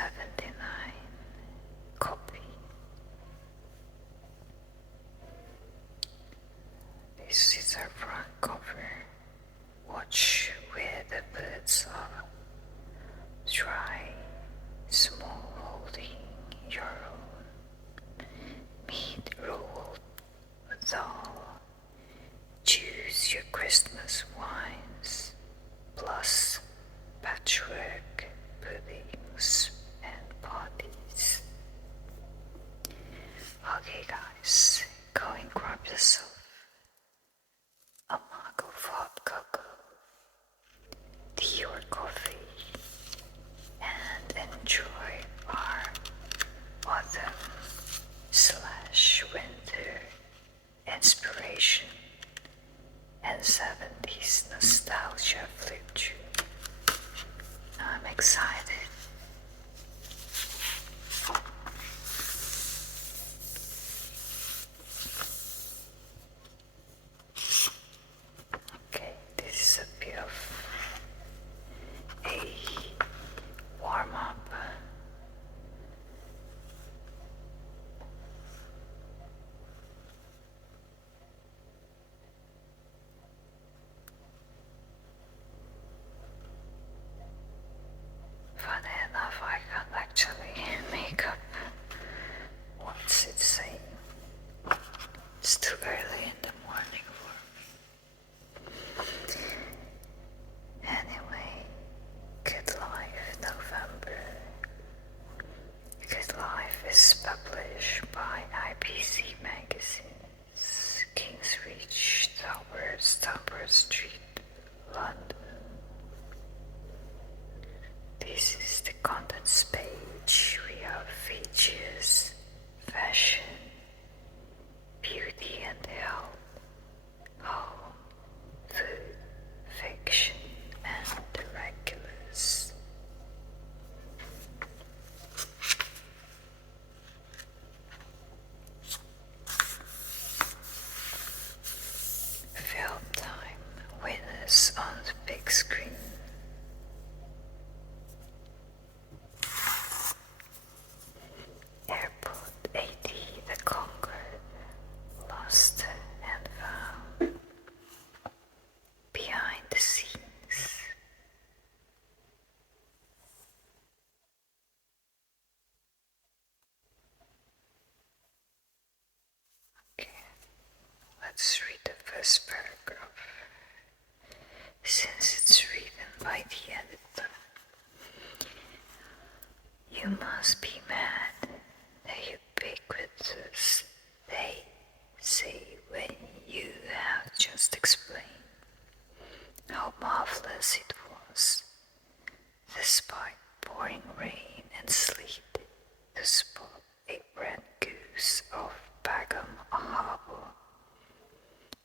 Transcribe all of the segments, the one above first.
79 copy. This is our front cover. Watch where the birds are. Try small holding your own. Meat rolled dal. Choose your Christmas wines, plus patchwork puddings and parties. Okay guys, go and grab yourself a mug of hot cocoa, tea or coffee, and enjoy our autumn/winter inspiration and 70s nostalgia flip through. I'm excited. Okay, this is a bit of a warm-up. Funny enough, I can't actually make up what's it saying. It's too early in the morning for me. Anyway, Good Life November. Good Life is published by IPC Magazines, Kingsreach Towers, Stamford Street, London. This is the contents page. We have features, fashion, beauty and health, home, food, fiction, and the regulars. Film time winners on the big screen. Airport 80, the Concord, lost and found. Behind the scenes. Okay, let's read the first paragraph. Since it's written by the editor, you must be mad. The ubiquitous, they say when you have just explained how marvelous it was, despite pouring rain and sleet, to spot a red goose off Pagham Harbour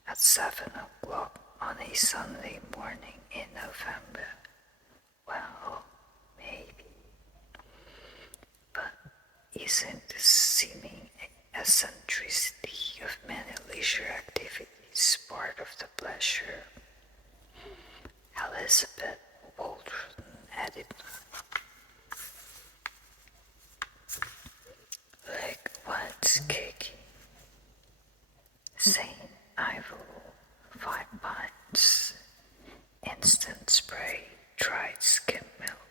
at 7 o'clock on a Sunday morning in November. Well, maybe. But isn't the seeming eccentricity of many leisure activities part of the pleasure? Elizabeth Waldron, editor. Look what's kicking. St. Ivel, 5 pints. Instant spray, dried skim milk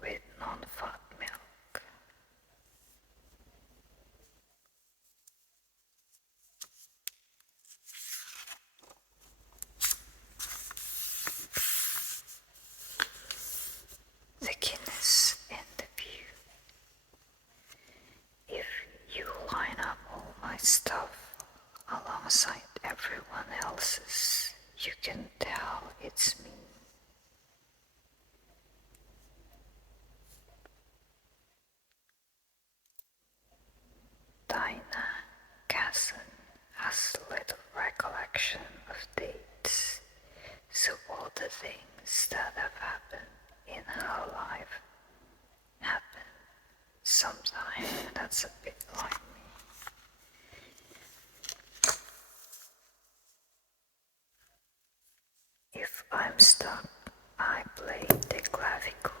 with non-fat milk. The Guinness in the view. If you line up all my stuff alongside everyone else's, you can tell it's me. Dinah Casson has little recollection of dates, so all the things that have happened in her life happen sometime. That's a bit like me. If I'm stuck, I play the clavichord.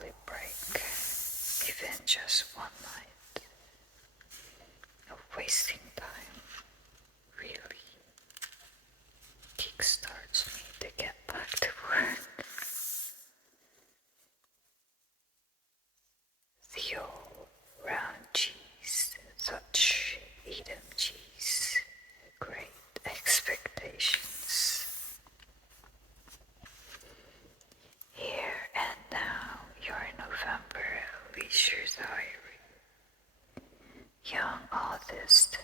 lovely break, even just one night of wasting time really kickstarts me to get back to work. The old round cheese, such Edam cheese, great expectations. Here and now, your November leisure diary. Young artist,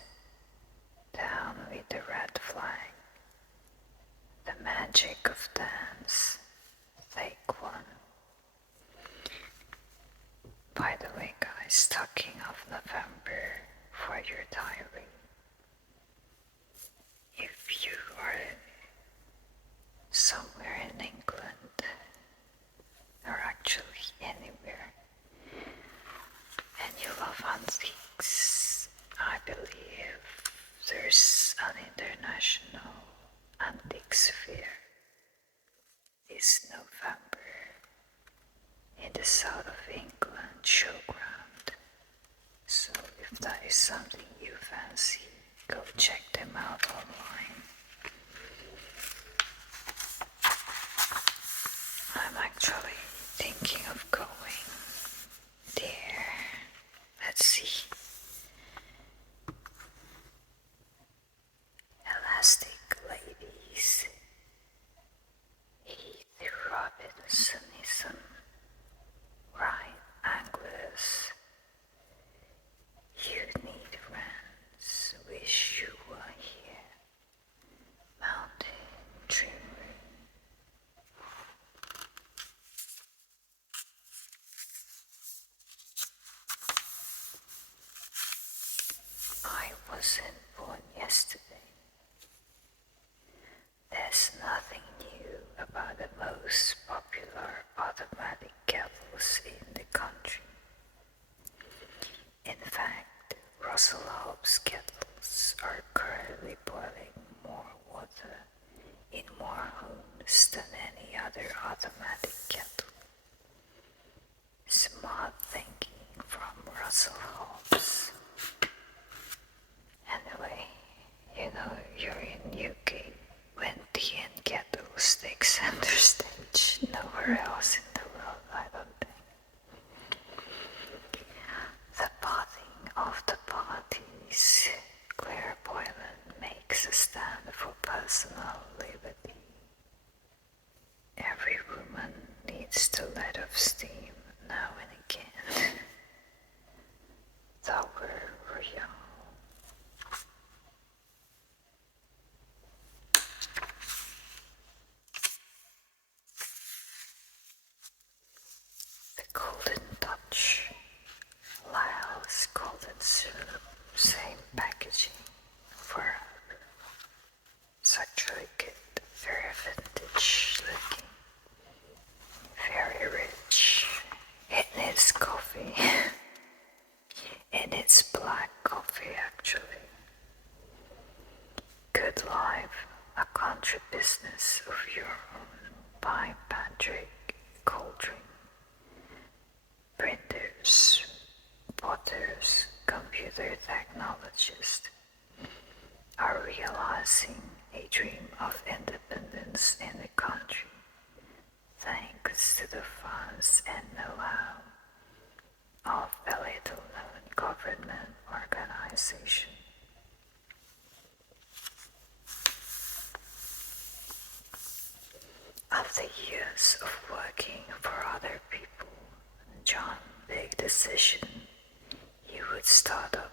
down with the red flag. The magic of dance, take one. By the way, guys, talking of November for your diary, if you are somewhere in England, or actually anywhere, and you love antiques, I believe there's an international antiques fair this November in the south of England showground. So if that is something you fancy, go check them out online. I'm actually thinking of going there. Let's see. Elastic Ladies, Heath Robinsonism, Right Anglers, You Need Friends, Wish You Were Here, Mountain Dreamer. I wasn't born yesterday. There's nothing new about the most popular automatic kettles in the country. In fact, Russell Hobbs kettles are currently boiling more water in more homes than any other automatic kettle. Smart thinking from Russell Hobbs. Anyway, you know you're in UK when tea and kettles take center stage. Nowhere else in the world, I don't think. The potting of the parties. Claire Boylan makes a stand for personal liberty. Every woman needs to let off steam now and again. Though we're young. The Golden Touch, Lyle's Golden Syrup, same packaging, forever. Such a good, very vintage looking, very rich. It needs coffee. It needs black coffee actually. Good Life, a country business of your own by Patrick Coldring. Printers, potters, computer technologists are realizing a dream of independence in the country thanks to the funds and know-how of a little-known government organization. After years of working for other people, John made the decision he would start up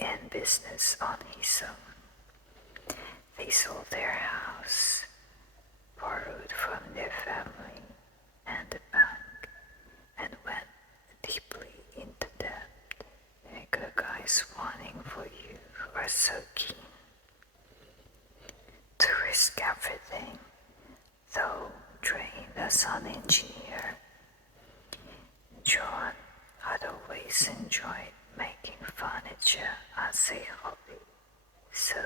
in business on his own. They sold their house, borrowed from their family and the bank, and went deeply into debt. Good guys wanting for you who are so keen to risk everything, though trained as an engineer. John had always enjoyed making furniture as a hobby, so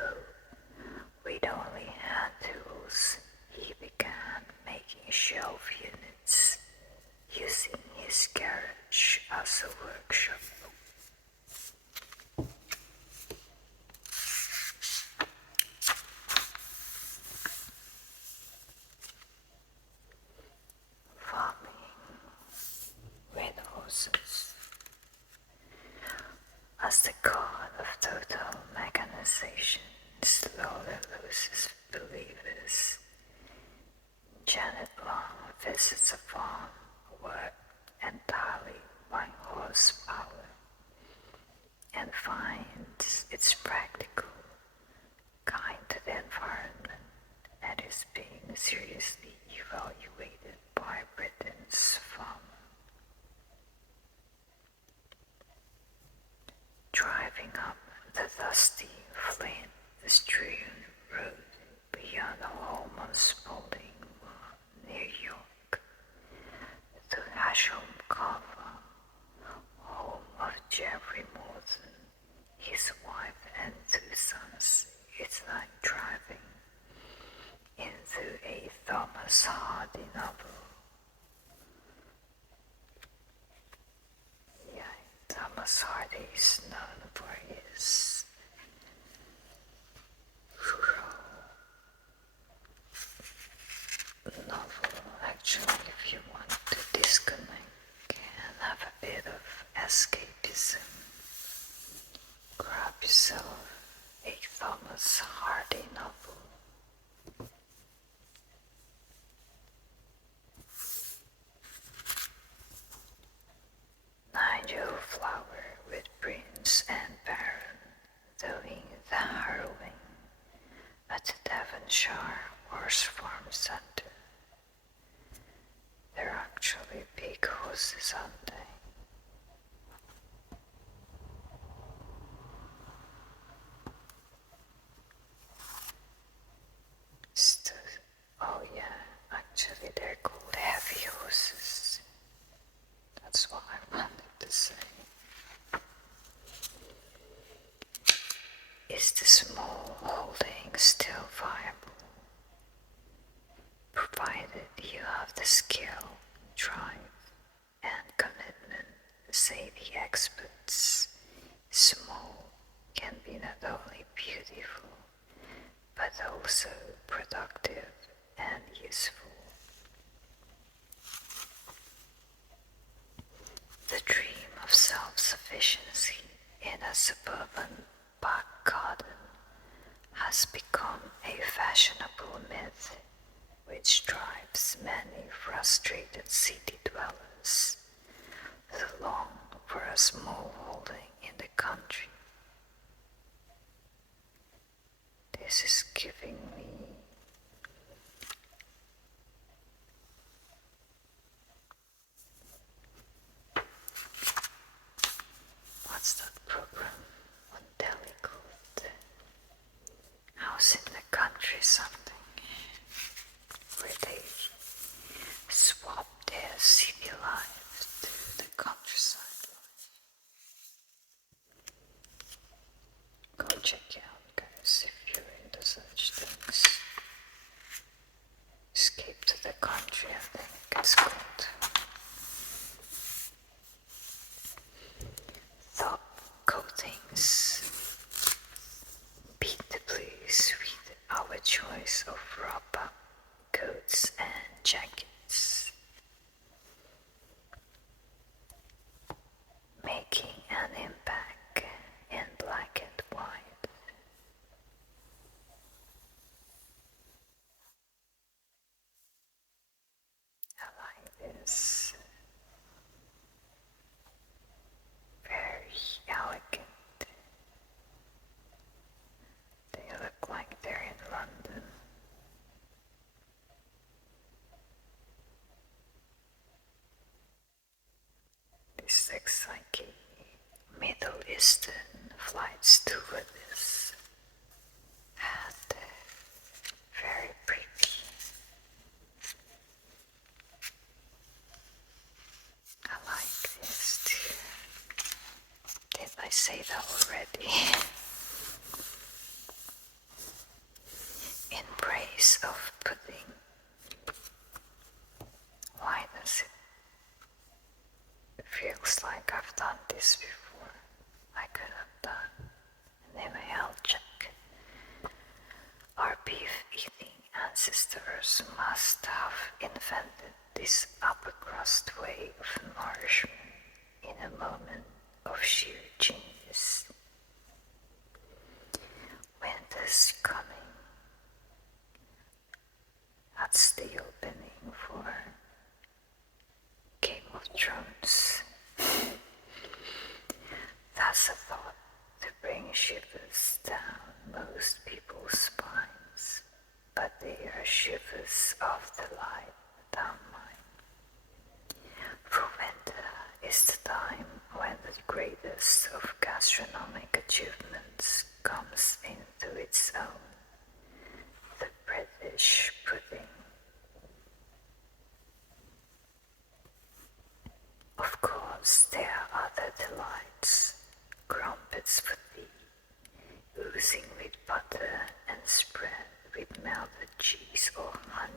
with only hand tools, he began making shelf units using his as a workshop. Farming with horses. As the god of total mechanization slowly loses believers, Janet Long visits a farm worked entirely by horsepower and finds its practical, kind to the environment and is being seriously evaluated by Britain's farmer. Driving up the dusty, flint-strewn road beyond homesteading near York to Hasham Kava, home of Geoffrey Morton, his wife and 2 sons, it's like driving into a Thomas Hardy novel. Yeah, Thomas Hardy is known for his rural novel. Actually, if you want to disconnect and have a bit of escapism, grab yourself a Thomas Hardy novel. Nigel Flower with Prince and Baron doing the harrowing at the Devonshire Horse Farm Centre. They're actually big horses, aren't they? Oh yeah, actually they're called heavy horses. That's what I wanted to say. Is the small holding still viable? Provided you have the skill, drive, and commitment, say the experts, small can be not only beautiful, but also productive and useful. The dream of self-sufficiency in a suburban back garden has become a fashionable myth which drives many frustrated city dwellers who long for a small holding in the country. This is giving me what's that program on telly called? House in the Country something, where they swap their city life to the countryside life. Go check it out, guys, if you're into such things. Escape to the Country, I think it's called. Top coatings. Beat the blues with our choice of rubber coats and jackets, making an impact in black and white. I like this. Very elegant. They look like they're in London. This looks like a Middle Eastern flight stewardess hat. Very pretty. I like this too. Did I say that already? In praise of pudding. Why does it It feels like I've done this before. I could have done an email check. Our beef-eating ancestors must have invented this upper crust way of nourishment in a moment of sheer genius. Winter's coming. That's the opening for Game of Thrones. That's a thought to bring shivers down most people's spines, but they are shivers of delight down mine. For winter is the time when the greatest of gastronomic achievements comes into its own, the British pudding. Of course, there are other delights, crumpets for tea, oozing with butter and spread with melted cheese or honey,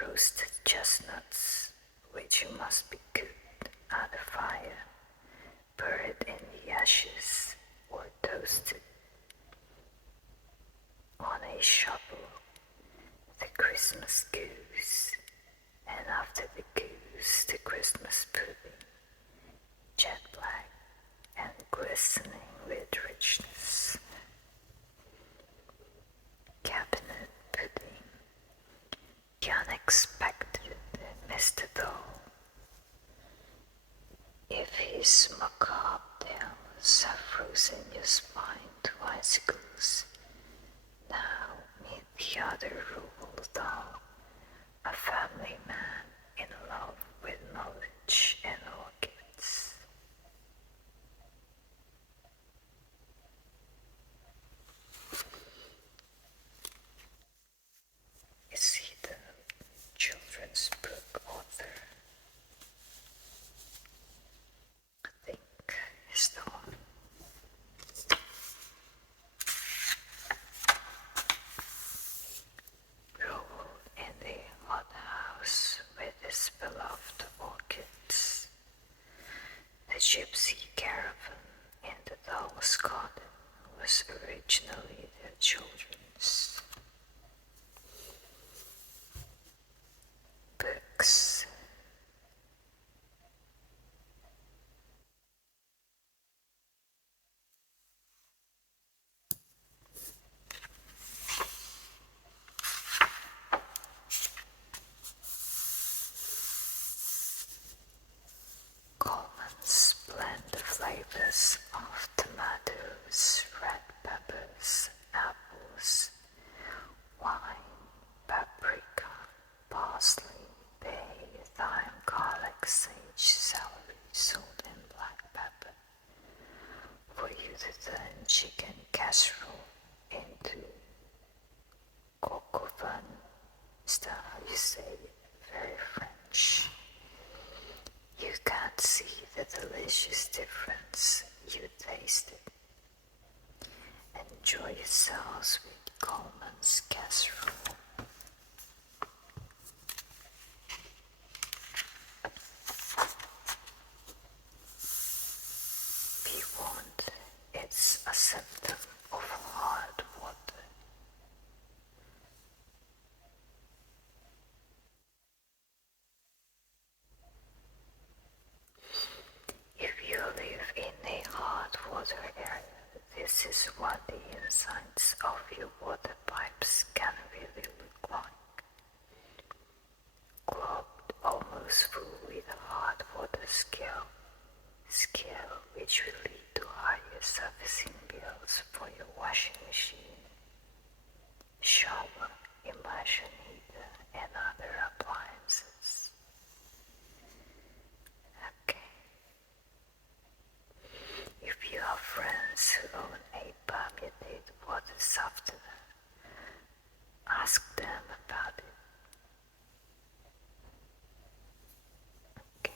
roasted chestnuts, which must be cooked at a fire, buried in the ashes, or toasted on a shovel, the Christmas goose, and after the goose, the Christmas pudding, jet black and glistening with richness. Cabinet pudding, the unexpected Mr. Doll. If his macabre tales have frozen your spine to icicles, now meet the other rural doll, a family man in love with knowledge and orchids. Is he the children's book author? I think he's the one. Rolled in the hothouse with his beloved orchids. The gypsy caravan in the doll's garden was originally their children's. Books. Coleman's blend the flavors of tomatoes, red peppers, apples, wine, paprika, parsley, bay, thyme, garlic, sage, celery, salt, and black pepper. For you to turn chicken casserole into coq au vin. Is that how you say it? Very French. You can't see the delicious difference, you taste it. Enjoy yourselves with Coleman's casserole. Be warned, it's a symptom of hard water. If you live in a hot water area, this is what the insides of your water pipes can really look like. Clogged almost full with hot water scale which will lead to higher servicing bills for your washing machine, shower, immersion heater, and other appliances. Okay. If you have friends who own a permeated water softener, ask them about it. Okay.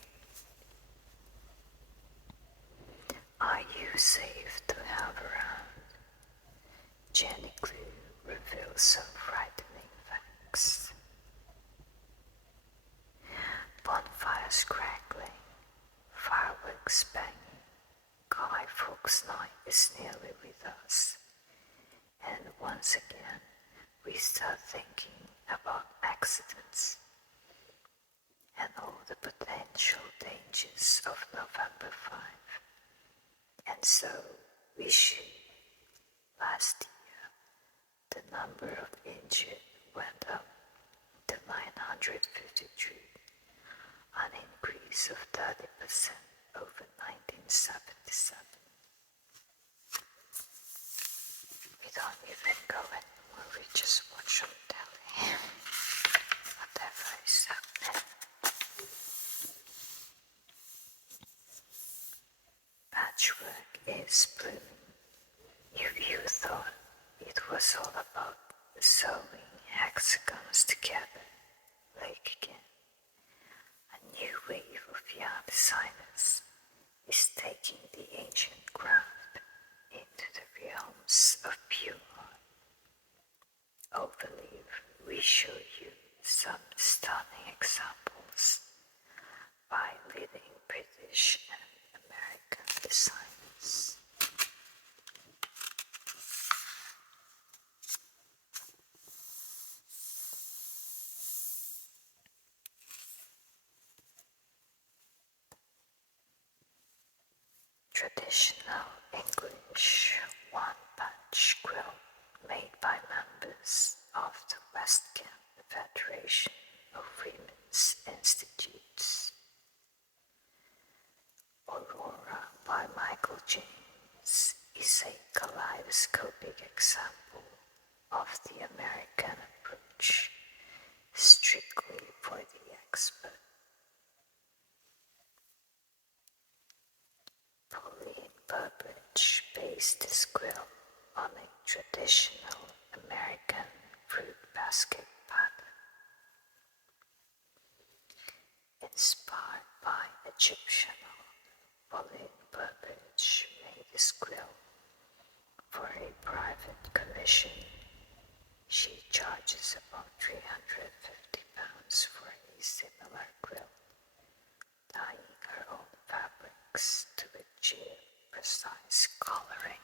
Are you safe to have around? Jenny Clue reveals some frightening facts. Bonfires crackling, Fox night is nearly with us, and once again we start thinking about accidents and all the potential dangers of November 5. And so we should. Last year, the number of injured went up to 953, an increase of 30% over 1977. We don't even go anymore, we just watch on telly. Whatever is happening. Patchwork is blooming. If you thought it was all about sewing hexagons together, like again, a new wave of young designers is taking the ancient craft into the realms of pure art. Overleaf, we show you some stunning examples by leading British and American designers. Traditional English one-patch quilt made by members of the West Kent Federation of Women's Institutes. Aurora by Michael James is a kaleidoscopic example of the American approach, strictly for the expert. Pauline Burbridge based this quilt on a traditional American fruit basket pattern. Inspired by Egyptian art, Pauline Burbridge made this quilt for a private commission. She charges about £350 for a similar quilt, dyeing her own fabrics to achieve precise coloring.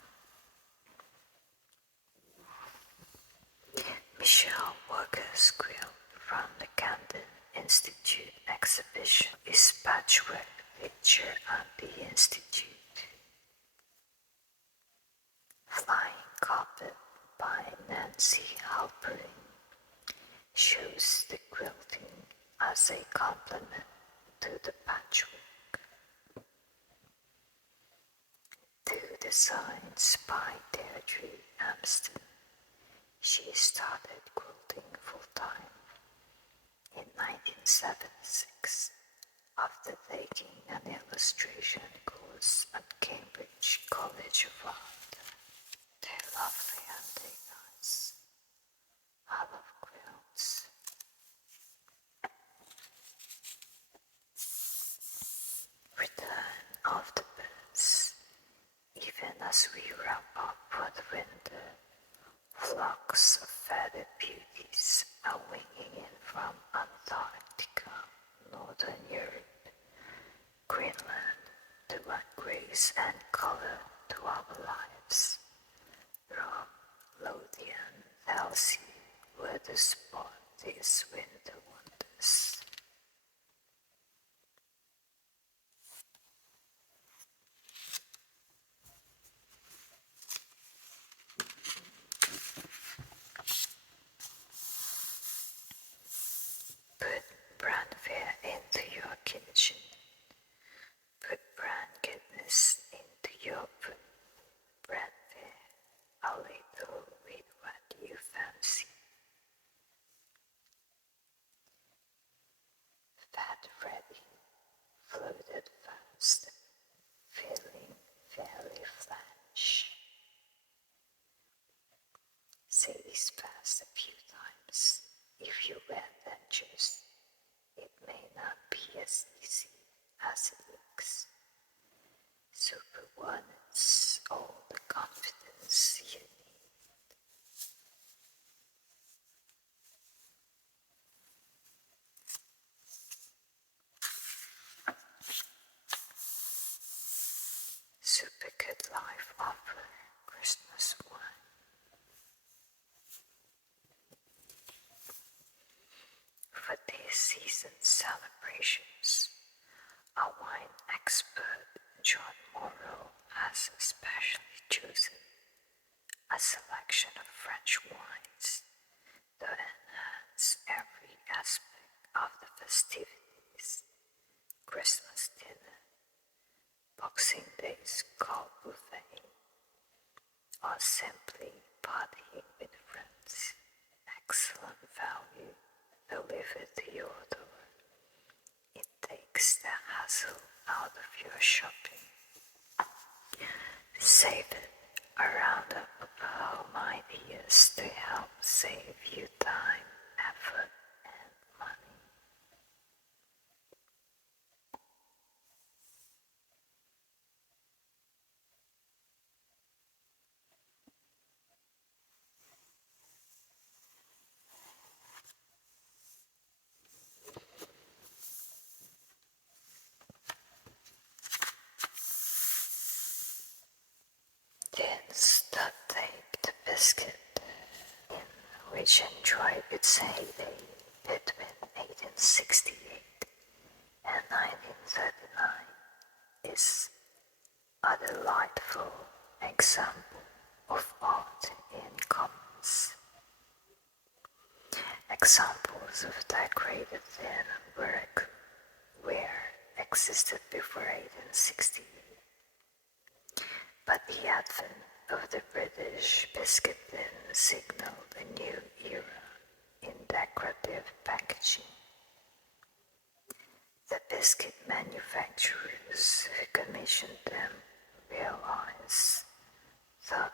Michelle Walker's quilt from the Camden Institute exhibition is patchwork feature at the Institute. Flying Carpet by Nancy Halperin shows the quilting as a complement to the patchwork. Two designs by Deirdre Amston. She started quilting full-time in 1976 after taking an illustration course at Cambridge College of Art. They're lovely, aren't they, guys? I love quilts. Return of the birds. Even as we wrap up for the winter, flocks of feathered beauties are winging in from Antarctica, Northern Europe, Greenland, to add grace and color to our lives. From Lothian, tells you where to spot these winter wonders. Put brand fare into your kitchen. Put brand goodness into your food. Brand fare, a little with what you fancy. season celebrations. A wine expert, John Morrow, has especially chosen a selection of French wines to enhance every aspect of the festivities: Christmas dinner, Boxing Day's cold buffet, or simply partying with friends. Excellent value delivered to your door. It takes the hassle out of your shopping. Save it, a roundup of home ideas to help save you time, effort, and money. This duct-taped biscuit, which enjoyed its heyday between 1868 and 1939, is a delightful example of art in commons. Examples of decorated tin work ware existed before 1868, but the advent of the British biscuit tin signaled a new era in decorative packaging. The biscuit manufacturers who commissioned them realized that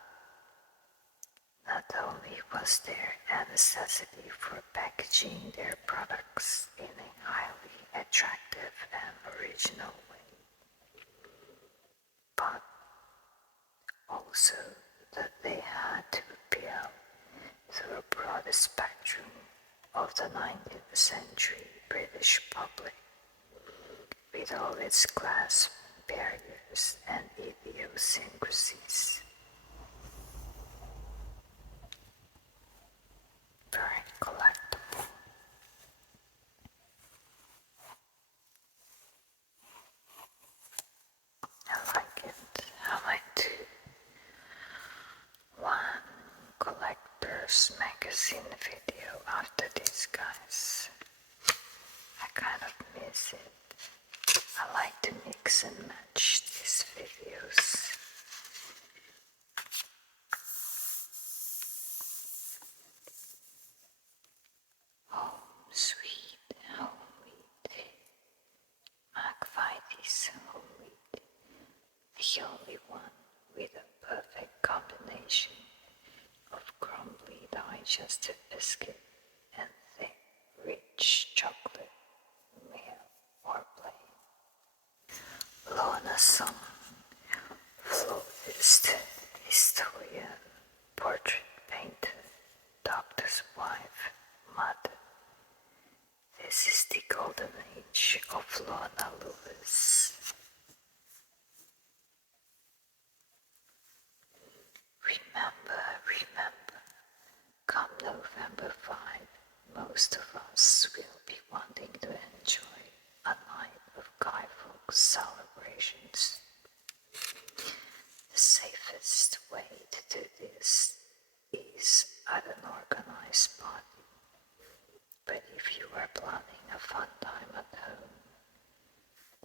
not only was there a necessity for packaging their products in a highly attractive and original way, but also that they had to appeal to a broader spectrum of the 19th century British public, with all its class barriers and idiosyncrasies. Very collectible. I like it. I might do one collector's magazine video after this, guys. I kind of miss it. I like to mix and match these videos. Home sweet home wheat. Magvites whole wheat. The only one with a perfect combination of crumbly digested biscuit and thick, rich chocolate, meal or plain. Lorna Song, flautist, historian, portrait painter, doctor's wife, mother. This is the golden age of Lorna Lewis. Remember, come November 5, most of us will be wanting to enjoy a night of Guy Fawkes celebrations. The safest way to do this is at an organized party, but if you are planning a fun time at home,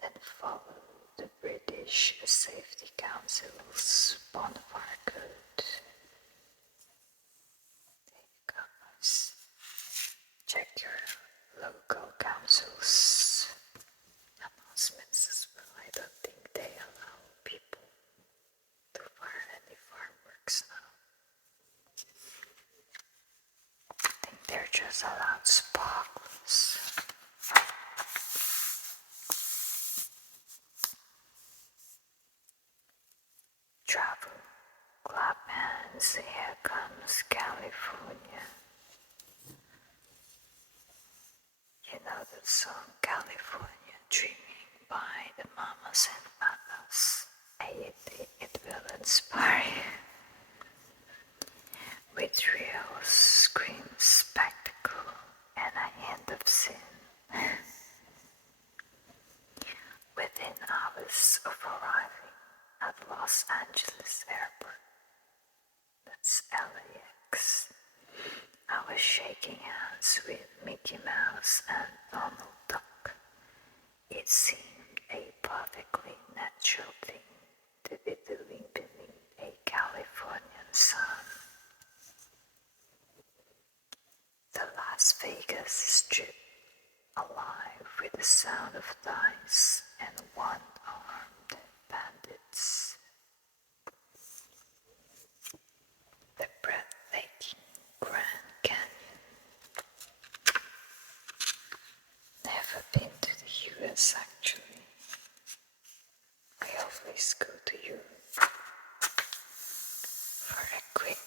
then follow the British Safety Council's bonfire code. Check your local council's announcements as well. I don't think they allow people to fire any fireworks now. I think they're just allowed sparklers. Travel, clap hands, here comes California. You know the song California Dreaming by the Mamas and Papas. It will inspire you with real screen spectacle and a hint of sin. Los Angeles airport. That's LAX. I was shaking hands with Mickey Mouse and Donald Duck. It seemed a perfectly natural thing to be doing beneath a Californian sun. The Las Vegas Strip, alive with the sound of dice and one-armed bandits. The breathtaking Grand Canyon. Never been to the US actually. I always go to Europe for a quick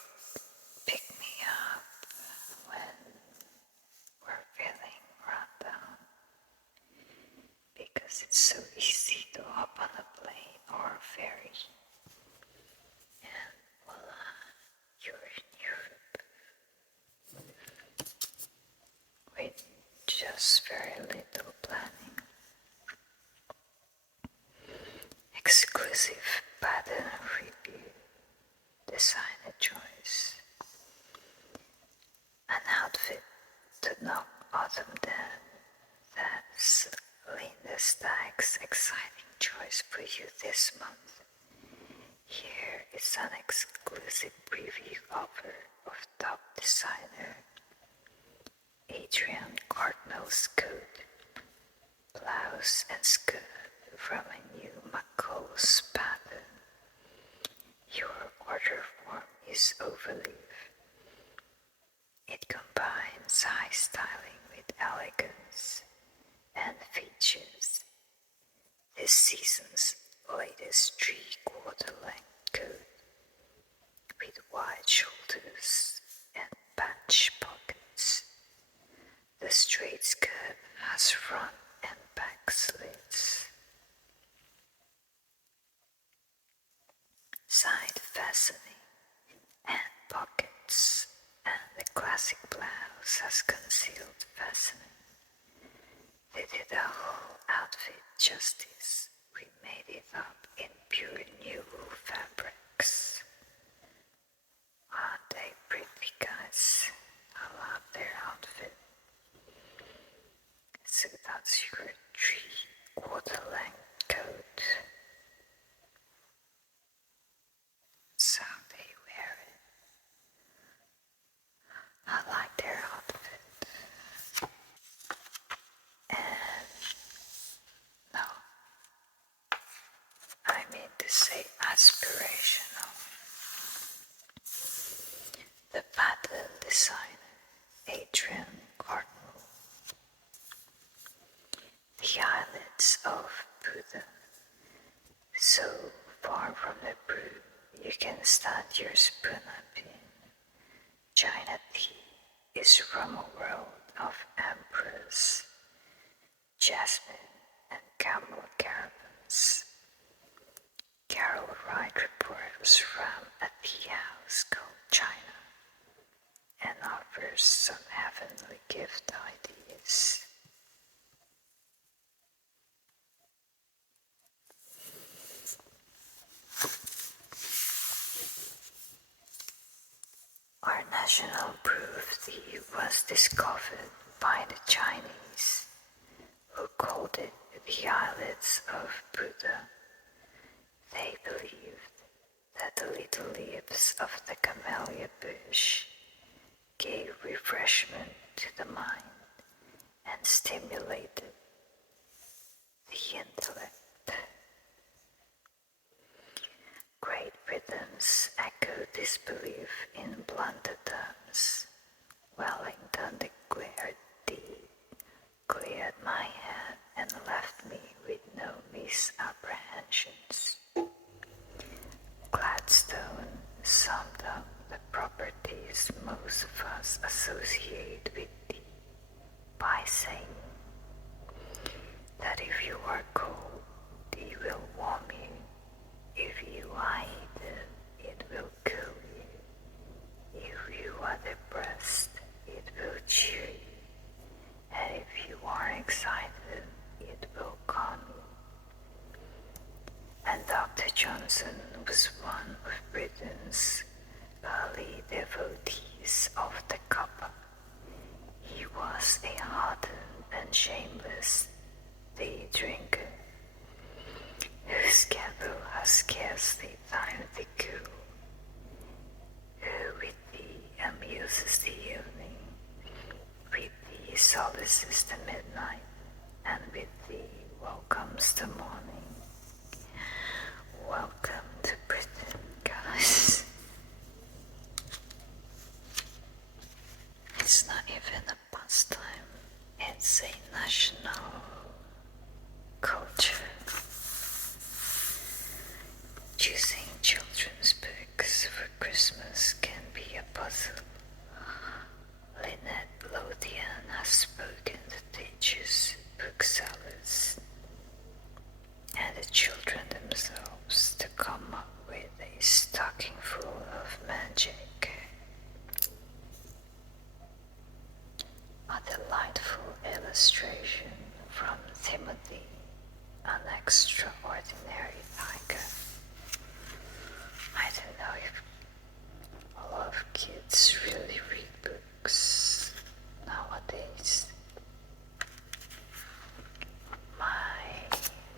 pick-me-up when we're feeling run down, because it's so easy to hop on a plane or a ferry and voila, you're in Europe with just very little planning. Exclusive pattern review, designer choice, an outfit to knock autumn dead. That's Linda Stack's exciting choice for you this month. Here is an exclusive preview offer of top designer Adrian Cardinal's coat, blouse and skirt from a new McCall's pattern. Your order form is overleaf. It combines high styling with elegance and features this season's latest 3/4 length coat with wide shoulders and patch pockets. The straight skirt has front and back slits. Side fastening and pockets, and the classic blouse has concealed fastening. They did the whole outfit justice. We made it up in pure new wool fabrics. Aren't they pretty, guys? I love their outfit. So that's your 3/4 length coat. So they wear it. I like their outfit. And no, I mean to say aspirational. The pattern designer, Adrian Cardinal. The eyelids of Buddha. So far from the brew, you can stand your spoon up in. China tea is from a world of emperors, jasmine and camel caravans. Carol Wright reports from a tea house called China and offers some heavenly gift ideas. Our national brew of tea was discovered by the Chinese, who called it the eyelids of Buddha. They believed that the little leaves of the camellia bush gave refreshment to the mind and stimulated the intellect. Great Britons echoed this belief in blunted terms. Wellington declared tea cleared my head and left me with no misapprehensions. Gladstone summed up the properties most of us associate with tea by saying that if you are cold, tea will warm you. If you are heated, it will cool you. If you are depressed, it will cheer you. And if you are excited, it will calm you. And Dr. Johnson was one of Britain's early devotees of the cuppa. He was a hardened and shameless day drinker, whose kettle has scarcely time to cool, who with thee amuses the evening, with thee solaces the midnight, and with thee welcomes the morning. Welcome to Britain, guys. It's not even a pastime, it's a national culture. Choosing children's books for Christmas can be a puzzle. Lynette Lothian has spoken to teachers, booksellers, and the children themselves to come up with a stocking full of magic. A delightful illustration from Timothy, an extraordinary tiger. I don't know if a lot of kids really read books nowadays. My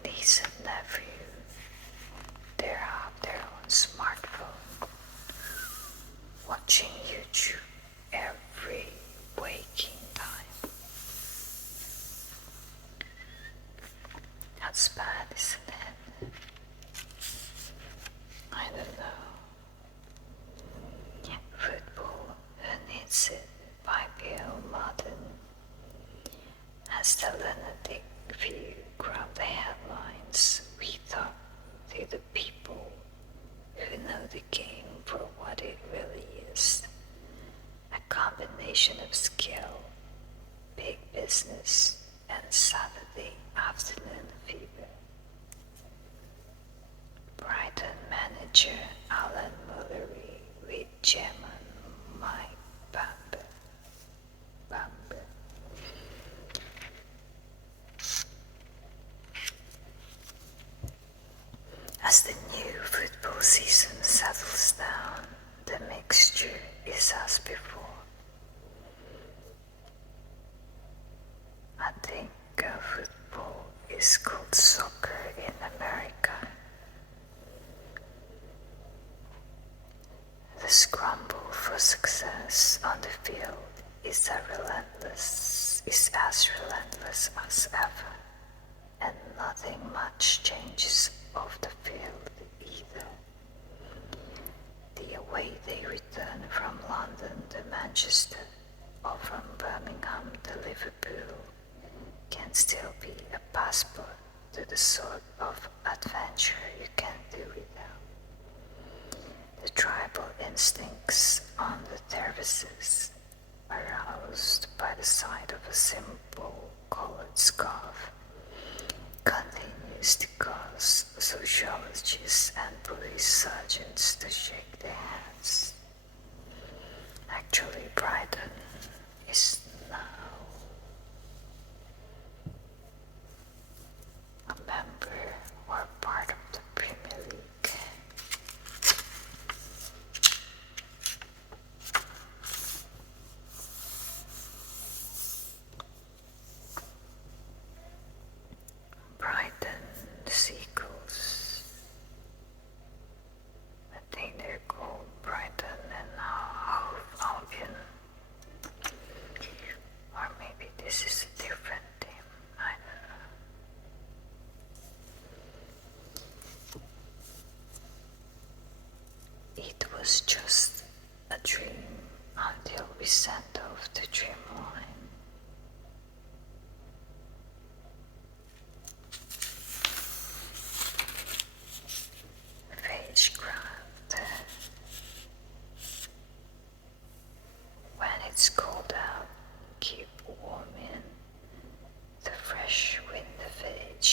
niece and nephew, they have their own smartphone, watching YouTube every waking time. That's bad, isn't it? I don't know. Football, Who Needs It by Bill Madden, as the lunatic view grabbed the headlines. We thought to the people who know the game for what it really is, a combination of skill, big business, and Saturday afternoon fever. Brighton manager Alan Mullery with German Mike Bamber. As the new football season settles down, the mixture is as before. I think football is called soccer in America. The scramble for success on the field is as relentless as ever, and nothing much changes off the field either. The away day return from London to Manchester or from Birmingham to Liverpool can still be a passport to the sort of adventure you can't do without. The tribal instincts on the terraces, aroused by the sight of a simple colored scarf, continues to cause sociologists and police sergeants to shake their heads. Actually, Brighton is now a member or part of the Premier League. Brighton Seagulls. I think they're called Brighton and Hove Albion. Or maybe this is a different team. I don't know. It was just a dream until we sent off the dreamline. Vagecraft. When it's cold out, keep warm in. The fresh winter veg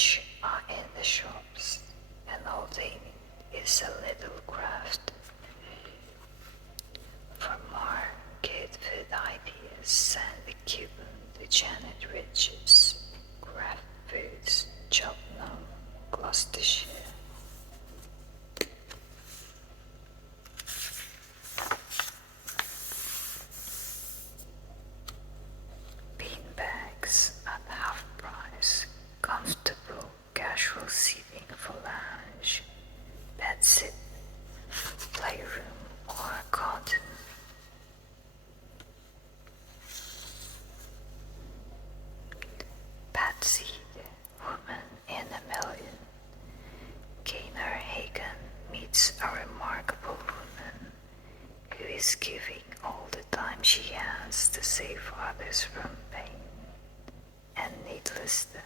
are in the shops, and all they need is a little craft. For more good food ideas, send a coupon to Janet Richards, Craft Foods, Cheltenham, Gloucestershire. of a lounge, bedsit, playroom, or garden. Patsy, the woman in a million, Gaynor Hagen meets a remarkable woman who is giving all the time she has to save others from pain and needless death.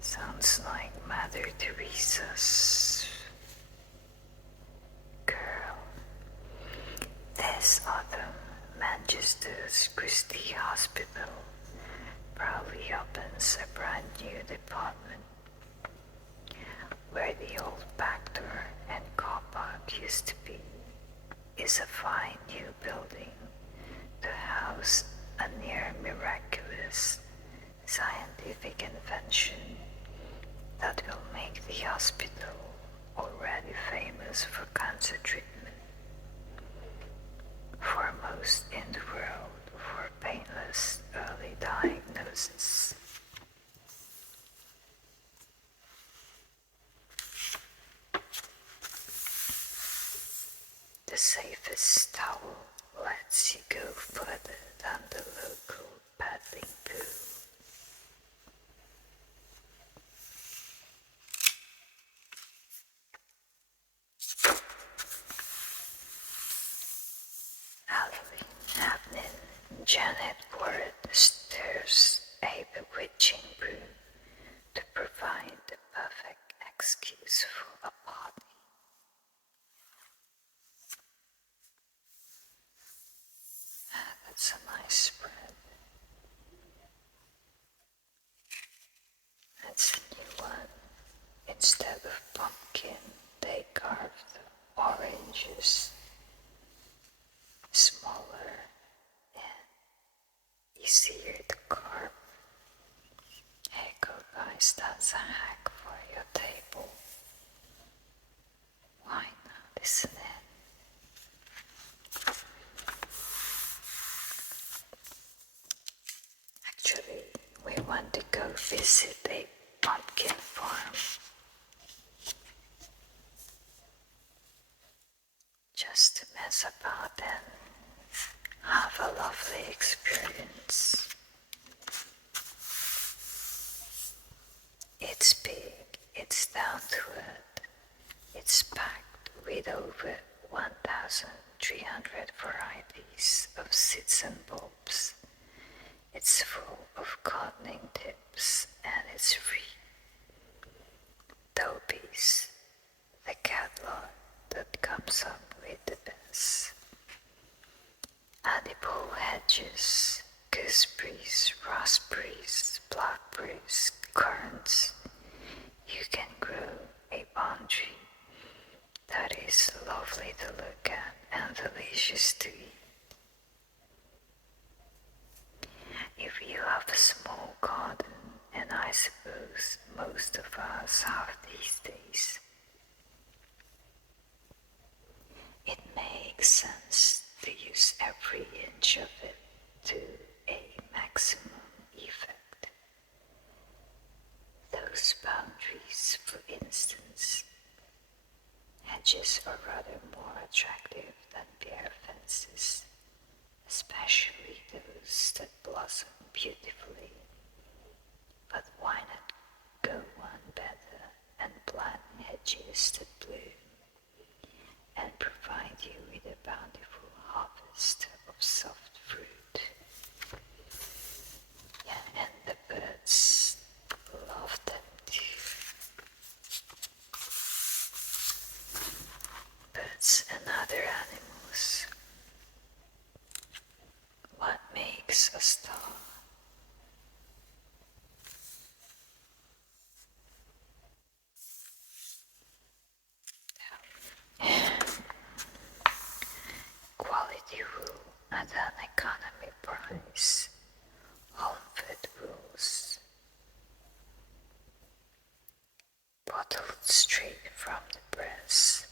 Sounds like Mother Teresa's girl. This autumn, Manchester's Christie Hospital proudly opens a brand new department where the old back door and car park used to be is a fine new building to house a near miraculous scientific invention that will make the hospital, already famous for cancer treatment, foremost in the world for painless early diagnosis. The safest towel lets you go further than the local paddling pool. Halloween happening, Janet Ward stirs a bewitching brew to provide the perfect excuse for a party. That's a nice spread. That's a new one. Instead of pumpkin, they carved oranges, smaller and easier to carve. Hey go guys, that's a hack for your table. Why not, isn't it? Actually, we want to go visit a pumpkin farm. Just to mess about and have a lovely experience. It's big, it's down to earth, it's packed with over 1,300 varieties of seeds and bulbs. It's full of gardening tips and it's free. Toby's, the catalog that comes up with the best. Edible hedges, gooseberries, raspberries, blackberries, currants. You can grow a palm tree that is lovely to look at and delicious to eat. If you have a small garden, and I suppose most of us have these days, it makes sense to use every inch of it to a maximum effect. Those boundaries, for instance, hedges are rather more attractive than bare fences, especially those that blossom beautifully. But why not go one better and plant hedges that bloom and provide you with a bountiful harvest of soft fruit? Yeah, and the birds love them too. Birds and other animals. What makes a star? Quality wool at an economy price. Homesteading rules. Bottled straight from the press.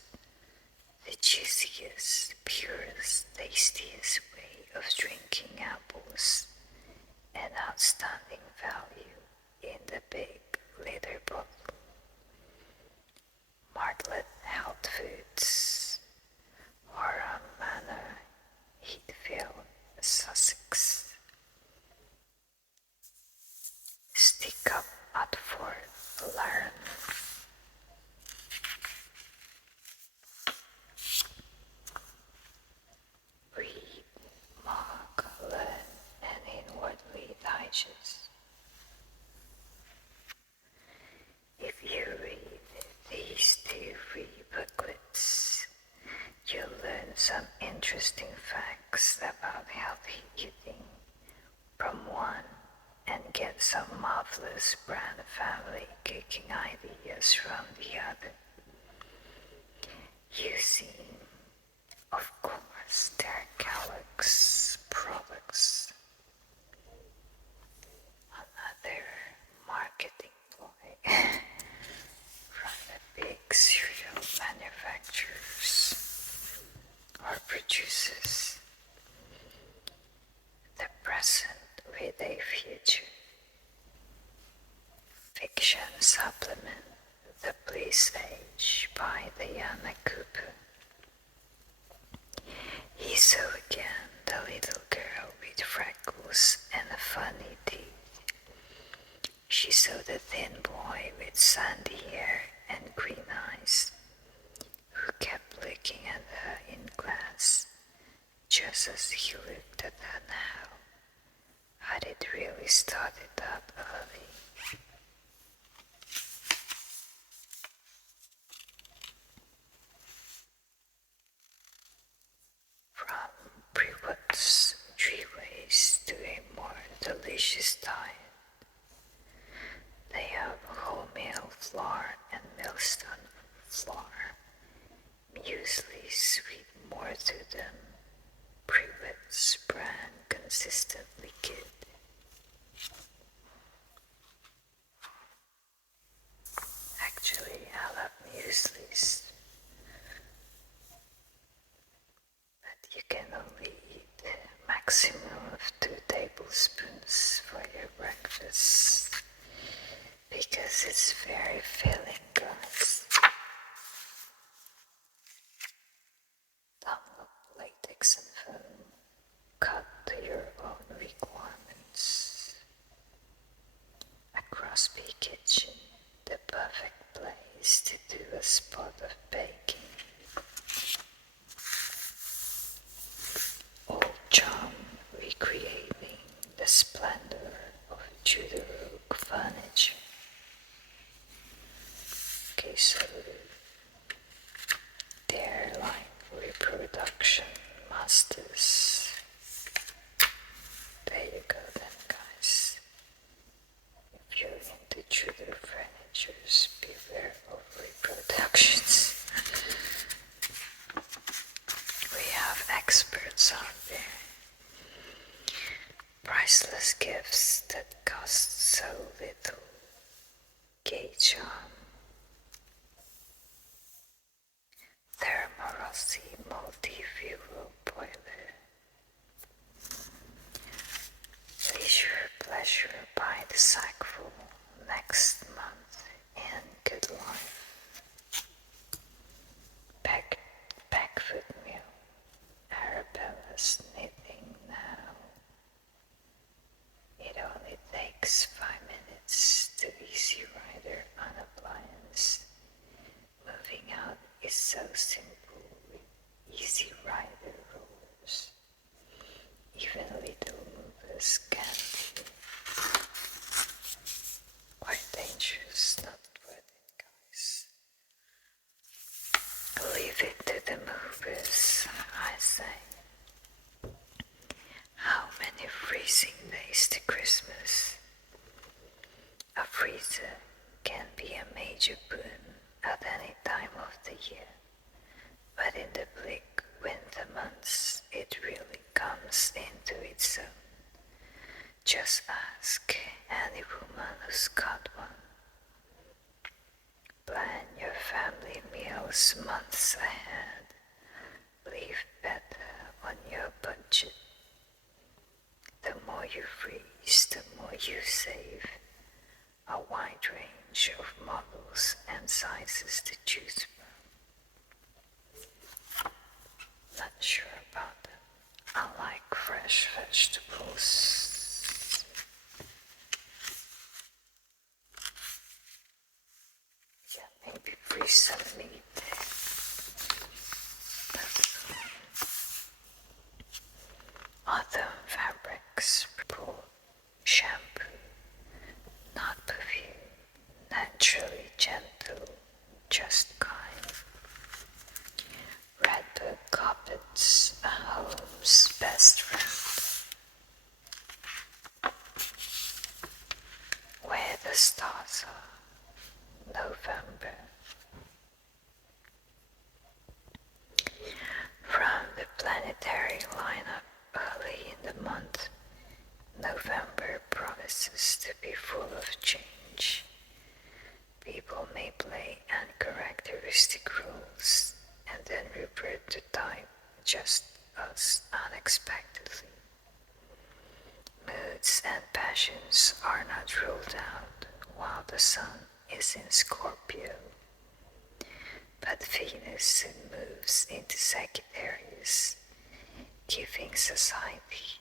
The juiciest, purest, tastiest way of drinking apples. An outstanding value in the big liter bottle. this brand family kicking ideas from the other, using, of course, their Calyx products. Another marketing ploy from the big cereal manufacturers or producers. The present with a future. Fiction supplement The Bliss Age by Diana Cooper. He saw again the little girl with freckles and a funny teeth. She saw the thin boy with sandy hair and green eyes, who kept looking at her in class, just as he looked at her now. Had it really started that early? From Brewood's 3 Ways to a More Delicious Diet. They have wholemeal flour and millstone flour, muesli sweet more to them. Brewood's brand consistently good. Actually, I love mueslis, but you can only eat a maximum of 2 tablespoons for your breakfast because it's very filling, guys. Download latex and foam, cut to your own requirements. A crusty kitchen, the perfect place to do a spot of baking. Old charm recreating the splendor of Tudor oak furniture. Okay, so they're like reproduction masters. There you go then, guys. If you're into Tudor furnitures, beware of reproductions. We have experts out there. Priceless gifts that cost so little. Gauge on. Thermorossi multi-fuel boiler. Leisure pleasure by the sackful next month in Good Life. Backfoot meal. Arabella's knitting now. It only takes 5 minutes to Easy Rider on appliance. Moving out is so simple with Easy Rider rules. Even little movers can be quite dangerous, not worth it, guys. Leave it to the movers, I say. How many freezing days to Christmas? A freezer can be a major boon at any time of the year, but in the bleak winter months it really comes into its own. Just ask any woman who's got one. Plan your family meals months ahead. Live better on your budget. The more you freeze, the more you save. A wide range of models and sizes to choose from. Not sure about them. I like fresh vegetables. Yeah, maybe freeze some meat. Autumn fabrics, purple shampoo, not perfume, naturally gentle, just kind. Redbird carpets, a home's best friend. Where the play uncharacteristic rules and then revert to type just as unexpectedly. Moods and passions are not ruled out while the sun is in Scorpio, but Venus soon moves into Sagittarius, giving society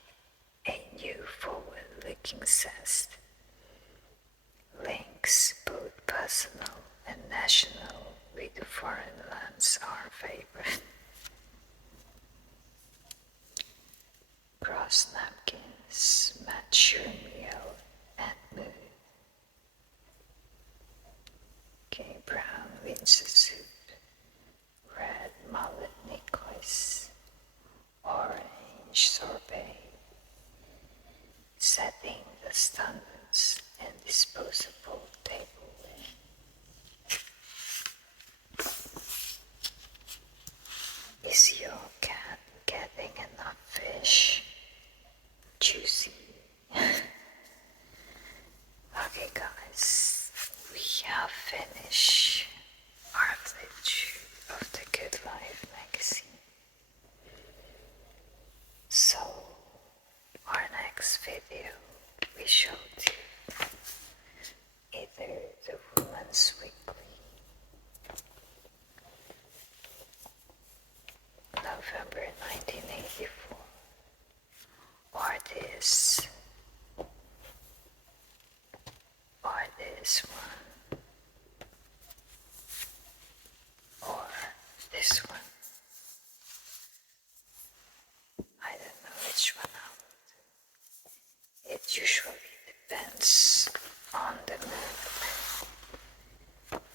a new forward-looking zest. Links, both personal and national, with the foreign lands are favored. Cross napkins match your meal and mood. Okay, brown Windsor suit, red mullet necklace, orange sorbet, setting the standards and disposable tableware. Is your cat getting enough fish? Juicy. Okay guys, we have finished our pledge of the Good Life magazine. So, our next video we showed you either the Women's Weekly, November 1984, or this one, or this one. I don't know which one I will do. It usually depends on the mood,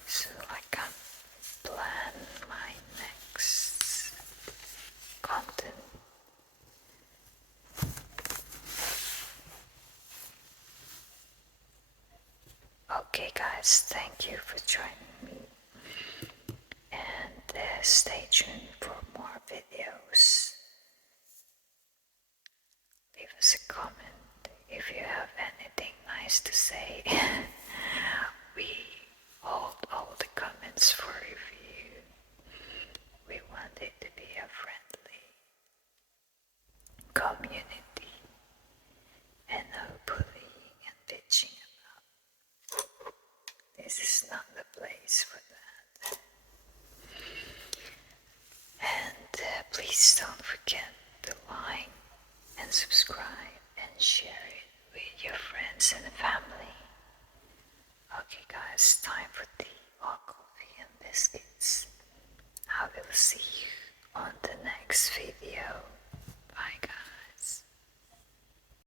so I can plan my next content. Okay guys, thank you for joining me, and stay tuned for more videos. Leave us a comment if you have anything nice to say. We hold all the comments for review. We want it to be a friendly community and no bullying and bitching about. This is not the place for that. And please don't forget to like and subscribe and share it with